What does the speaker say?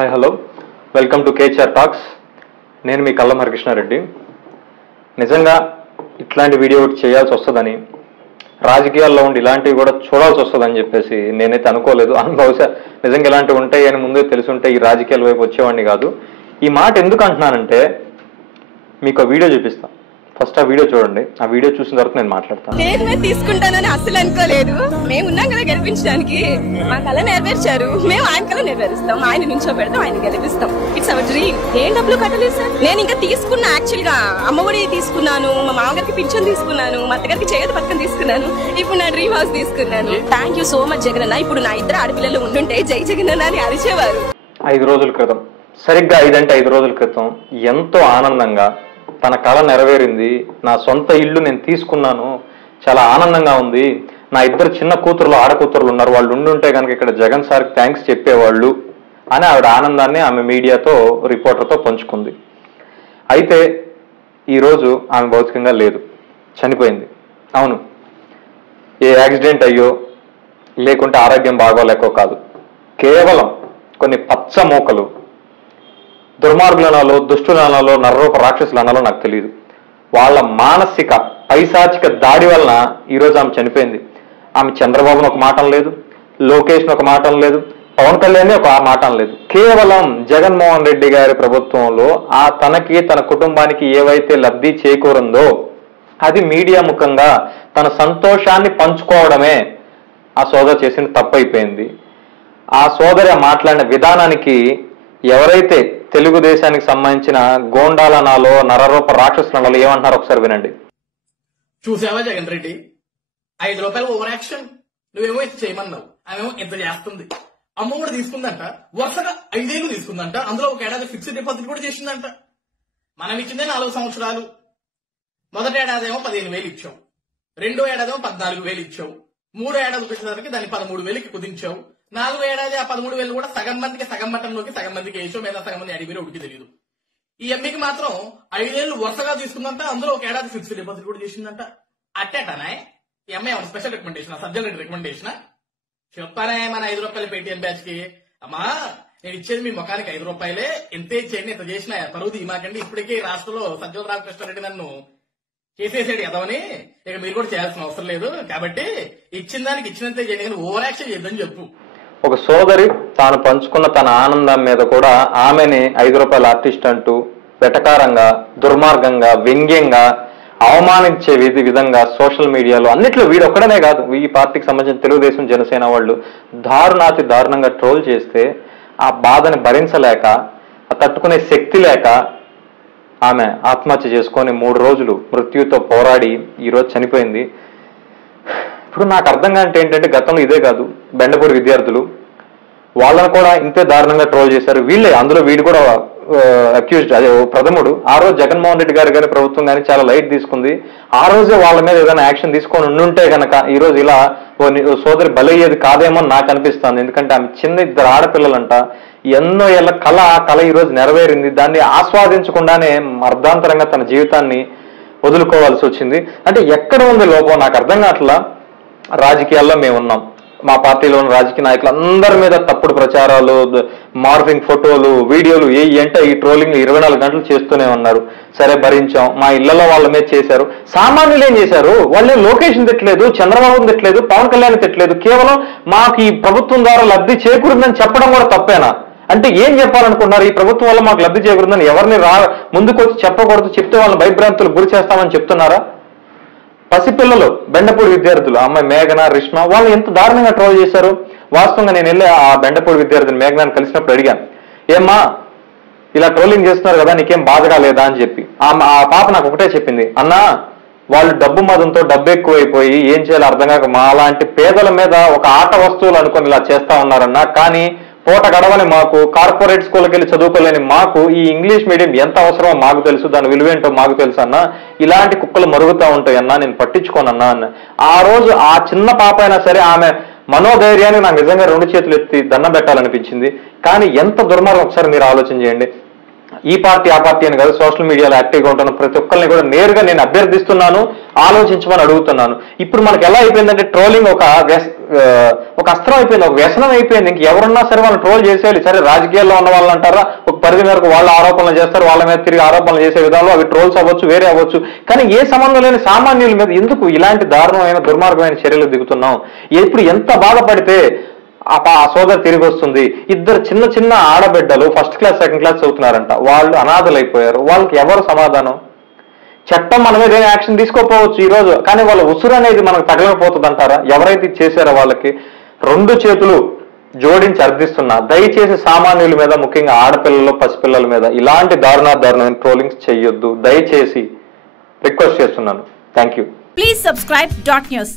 Hi hello welcome to Kechar talks. నేను మీ కల్లం హరికృష్ణారెడ్డి. నిజంగా ఇట్లాంటి వీడియో ఒకటి చేయాల్సి వస్తుందని, రాజకీయాల్లో ఉండి ఇలాంటివి కూడా చూడాల్సి వస్తుందని చెప్పేసి నేనైతే అనుకోలేదు. బహుశా నిజంగా ఇలాంటివి ఉంటాయి అని ముందే తెలుసుంటే ఈ రాజకీయాల వైపు వచ్చేవాడిని కాదు. ఈ మాట ఎందుకు అంటున్నానంటే మీకు వీడియో చూపిస్తాను. ఫస్ట్ ఆ వీడియో చూడండి. ఆ వీడియో చూసిన తర్వాత నేను మాట్లాడతాను. నేను తీసుకుంటానని అసలు అనుకోలేదు. మేము ఉన్నాం కదా గెలిపించడానికి. మా కళ నెరవేర్చారు, మేము ఆయన కళ నెరవేరుస్తాం. ఆయన నుంచో పెడతాం, ఆయన గెలిపిస్తాం. It's our dream. ఏం డబ్బులు కట్టలేదు సార్. నేను ఇంకా తీసుకున్నా. యాక్చువల్ గా అమ్మఒడి తీసుకున్నాను, మా మామగారికి పింఛన్ తీసుకున్నాను, మా అత్తగారికి చేతి పథకం తీసుకున్నాను, ఇప్పుడు నా డ్రీమ్ హౌస్ తీసుకున్నాను. Thank you so much Jagan అన్న. ఇప్పుడు నా ఇద్దరు ఆడపిల్లలు ఉండుంటే జై జగన్ అన్న అని అరిచేవారు. 5 రోజుల క్రితం, సరిగ్గా 5 రోజుల క్రితం ఎంతో ఆనందంగా తన కళ నెరవేరింది, నా సొంత ఇల్లు నేను తీసుకున్నాను, చాలా ఆనందంగా ఉంది, నా ఇద్దరు చిన్న కూతురులు ఆడకూతురులు ఉన్నారు, వాళ్ళు ఉండుంటే కనుక ఇక్కడ జగన్ సార్కి థ్యాంక్స్ చెప్పేవాళ్ళు అని ఆవిడ ఆనందాన్ని ఆమె మీడియాతో రిపోర్టర్తో పంచుకుంది. అయితే ఈరోజు ఆమె భౌతికంగా లేదు, చనిపోయింది. అవును, ఏ యాక్సిడెంట్ అయ్యో లేకుంటే ఆరోగ్యం బాగోలేకో కాదు, కేవలం కొన్ని పచ్చ మూకలు, దుర్మార్గులనాలో దుష్టులనాలో నరరూప రాక్షసులనాలో నాకు తెలియదు, వాళ్ళ మానసిక పైశాచిక దాడి వలన ఈరోజు ఆమె చనిపోయింది. ఆమె చంద్రబాబును ఒక మాట లేదు, లోకేష్ను ఒక మాట లేదు, పవన్ కళ్యాణ్ ఒక మాట లేదు. కేవలం జగన్మోహన్ రెడ్డి గారి ప్రభుత్వంలో తనకి తన కుటుంబానికి ఏవైతే లబ్ధి చేకూరిందో అది మీడియా ముఖంగా తన సంతోషాన్ని పంచుకోవడమే ఆ సోదరు చేసిన తప్పైపోయింది. ఆ సోదరి మాట్లాడిన విధానానికి ఎవరైతే తెలుగుదేశానికి సంబంధించిన గోండాలనాలో నరరూప రాక్షసులనాలో ఏమంటున్నారు ఒకసారి వినండి. చూసావా జగన్ రెడ్డి, 5 రూపాయలు ఓవర్ యాక్షన్. నువ్వేమో ఇంత చేయమన్నావు, ఆమెమో ఇంత చేస్తుంది. అమ్మ కూడా తీసుకుందంట, వరుసగా 5 ఏళ్ళు తీసుకుందంట, అందులో ఒక ఏడాది ఫిక్స్డ్ డిపాజిట్ కూడా చేసిందంట. మనం ఇచ్చిందే 4 సంవత్సరాలు. మొదటి ఏడాదేమో 15,000 ఇచ్చావు, రెండో ఏడాదేమో 14,000 ఇచ్చావు, మూడో ఏడాది వచ్చేసరికి దాన్ని 13,000కి కుదించావు, 4వ ఏడాది ఆ 13,000 కూడా సగం మందికి సగం మట్టంలోకి సగం మందికి వేసావు, మీద సగం మంది అడిగిపోయి ఉడికి తెలియదు. ఈ ఎంపీకి మాత్రం 5 ఏళ్ళు వరుసగా తీసుకుందంట, అందులో ఒక ఏడాది ఫిక్స్డ్ డిపాజిట్ కూడా చేసిందంట. అట్టేటానా ఈ అమ్మాయి ఏమన్నా special recommendation, Sajjala Reddy recommendation చెప్పానే మన 5 రూపాయల పేటీఎం బ్యాచ్ కి? అమ్మా నేను ఇచ్చేది మీ ముఖానికి 5 రూపాయలే, ఎంతే చేయండి, ఇంత చేసిన పరువు తీమాకండి. ఇప్పటికే రాష్ట్రంలో సజ్జల రామకృష్ణారెడ్డి నన్ను చేసేసాడు కదవని, ఇక మీరు కూడా చేయాల్సిన అవసరం లేదు. కాబట్టి ఇచ్చిన దానికి ఇచ్చినంతే చేయండి, కానీ ఓవర్ యాక్షన్ చేద్దని చెప్పు. ఒక సోదరి తాను పంచుకున్న తన ఆనందం మీద కూడా ఆమెని 5 రూపాయల ఆర్టిస్ట్ అంటూ వెటకారంగా, దుర్మార్గంగా, వ్యంగ్యంగా, అవమానించే విధంగా సోషల్ మీడియాలో అన్నిట్లో వీడు ఒక్కడనే కాదు, ఈ పార్టీకి సంబంధించిన తెలుగుదేశం జనసేన వాళ్ళు దారుణాతి దారుణంగా ట్రోల్ చేస్తే ఆ బాధని భరించలేక, తట్టుకునే శక్తి లేక ఆమె ఆత్మహత్య చేసుకొని 3 రోజులు మృత్యుతో పోరాడి ఈరోజు చనిపోయింది. ఇప్పుడు నాకు అర్థం కాంటే ఏంటంటే గతంలో ఇదే కాదు, బెండపూడి విద్యార్థులు వాళ్ళను కూడా ఇంతే దారుణంగా ట్రోల్ చేశారు. వీళ్ళే అందులో వీడు కూడా అక్యూజ్డ్, అదే ప్రథముడు. ఆ రోజు జగన్మోహన్ రెడ్డి గారు కానీ ప్రభుత్వం కానీ చాలా లైట్ తీసుకుంది. ఆ రోజే వాళ్ళ మీద ఏదైనా యాక్షన్ తీసుకొని ఉండుంటే కనుక ఈరోజు ఇలా సోదరి బలయ్యేది కాదేమో నాకు అనిపిస్తుంది. ఎందుకంటే ఆమె చిన్న 2 ఆడపిల్లలంట, ఎన్నో ఏళ్ళ కళ, ఆ కళ ఈరోజు నెరవేరింది. దాన్ని ఆస్వాదించకుండానే అర్ధాంతరంగా తన జీవితాన్ని వదులుకోవాల్సి వచ్చింది. అంటే ఎక్కడ ఉంది లోపం నాకు అర్థం కావట్లా. రాజకీయాల్లో మేమున్నాం, మా పార్టీలోని రాజకీయ నాయకులు అందరి మీద తప్పుడు ప్రచారాలు, మార్ఫింగ్ ఫోటోలు, వీడియోలు అంటే ఈ ట్రోలింగ్ 24 గంటలు చేస్తూనే ఉన్నారు. సరే భరించాం, మా ఇళ్లలో వాళ్ళ మీద చేశారు. సామాన్యులు ఏం చేశారు? వాళ్ళే లోకేష్ని తిట్టలేదు, చంద్రబాబుని తిట్టలేదు, పవన్ కళ్యాణ్ తిట్టలేదు, కేవలం మాకు ఈ ప్రభుత్వం ద్వారా లబ్ధి చేకూరిందని చెప్పడం కూడా తప్పేనా? అంటే ఏం చెప్పాలనుకున్నారు? ఈ ప్రభుత్వం వల్ల మాకు లబ్ధి చేకూరిందని ఎవరిని ముందుకు వచ్చి చెప్పకూడదు, చెప్తే వాళ్ళని భయభ్రాంతులు గురి చేస్తామని చెప్తున్నారా? పసిపిల్లలు, బెండపూడి విద్యార్థులు, అమ్మాయి మేఘన, రిష్మ, వాళ్ళు ఎంత దారుణంగా ట్రోల్ చేశారు. వాస్తవంగా నేను వెళ్ళి ఆ బెండపూడి విద్యార్థిని మేఘనాన్ని కలిసినప్పుడు అడిగాను, ఏమ్మా ఇలా ట్రోలింగ్ చేస్తున్నారు కదా, నీకేం బాధగా లేదా అని చెప్పి. ఆ పాప నాకు ఒకటే చెప్పింది, అన్నా వాళ్ళు డబ్బు మదంతో డబ్బు ఎక్కువైపోయి ఏం చేయాలో అర్థం కాక మా అలాంటి పేదల మీద ఒక ఆట వస్తువులు అనుకుని ఇలా చేస్తా ఉన్నారన్నా, కానీ పూట గడవని మాకు, కార్పొరేట్ స్కూల్కి వెళ్ళి చదువుకోలేని మాకు ఈ ఇంగ్లీష్ మీడియం ఎంత అవసరమో మాకు తెలుసు, దాని విలువేంటో మాకు తెలుసు అన్న, ఇలాంటి కుక్కలు మరుగుతూ ఉంటాయన్నా, నేను పట్టించుకోనన్నా అన్న. ఆ రోజు ఆ చిన్న పాప అయినా సరే ఆమె మనోధైర్యాన్ని నాకు నిజంగా 2 చేతులు ఎత్తి దండం పెట్టాలనిపించింది. కానీ ఎంత దుర్మార్గం ఒకసారి మీరు ఆలోచన చేయండి. ఈ పార్టీ ఆ పార్టీ అని కాదు, సోషల్ మీడియాలో యాక్టివ్గా ఉంటున్న ప్రతి ఒక్కరిని కూడా నేరుగా నేను అభ్యర్థిస్తున్నాను, ఆలోచించమని అడుగుతున్నాను. ఇప్పుడు మనకి ఎలా అయిపోయిందంటే ట్రోలింగ్ ఒక అస్త్రం అయిపోయింది, ఒక వ్యసనం అయిపోయింది. ఇంక ఎవరున్నా సరే వాళ్ళు ట్రోల్ చేసేయాలి. సరే రాజకీయాల్లో ఉన్న వాళ్ళు అంటారా, ఒక పరిధి మేరకు వాళ్ళు ఆరోపణలు చేస్తారు, వాళ్ళ మీద తిరిగి ఆరోపణలు చేసే విధానంలో అవి ట్రోల్స్ అవ్వచ్చు, వేరే అవ్వచ్చు. కానీ ఏ సంబంధం లేని సామాన్యుల మీద ఎందుకు ఇలాంటి దారుణమైన దుర్మార్గమైన చర్యలు దిగుతున్నాం? ఇప్పుడు ఎంత బాధపడితే ఆ సోదరు తిరిగి వస్తుంది. ఇద్దరు చిన్న చిన్న ఆడబిడ్డలు ఫస్ట్ క్లాస్ సెకండ్ క్లాస్ చదువుతున్నారంట, వాళ్ళు అనాథలైపోయారు. వాళ్ళకి ఎవరు సమాధానం? చట్టం మన మీద ఏం యాక్షన్ తీసుకోకపోవచ్చు ఈ రోజు, కానీ వాళ్ళ ఉసురు అనేది మనకు తగలకపోతుంది అంటారా? ఎవరైతే చేశారో వాళ్ళకి 2 చేతులు జోడించి అర్థిస్తున్నా, దయచేసి సామాన్యుల మీద, ముఖ్యంగా ఆడపిల్లలు పసిపిల్లల మీద ఇలాంటి దారుణమైన ట్రోలింగ్స్ చేయొద్దు, దయచేసి రిక్వెస్ట్ చేస్తున్నాను. Thank you. Please subscribe .news.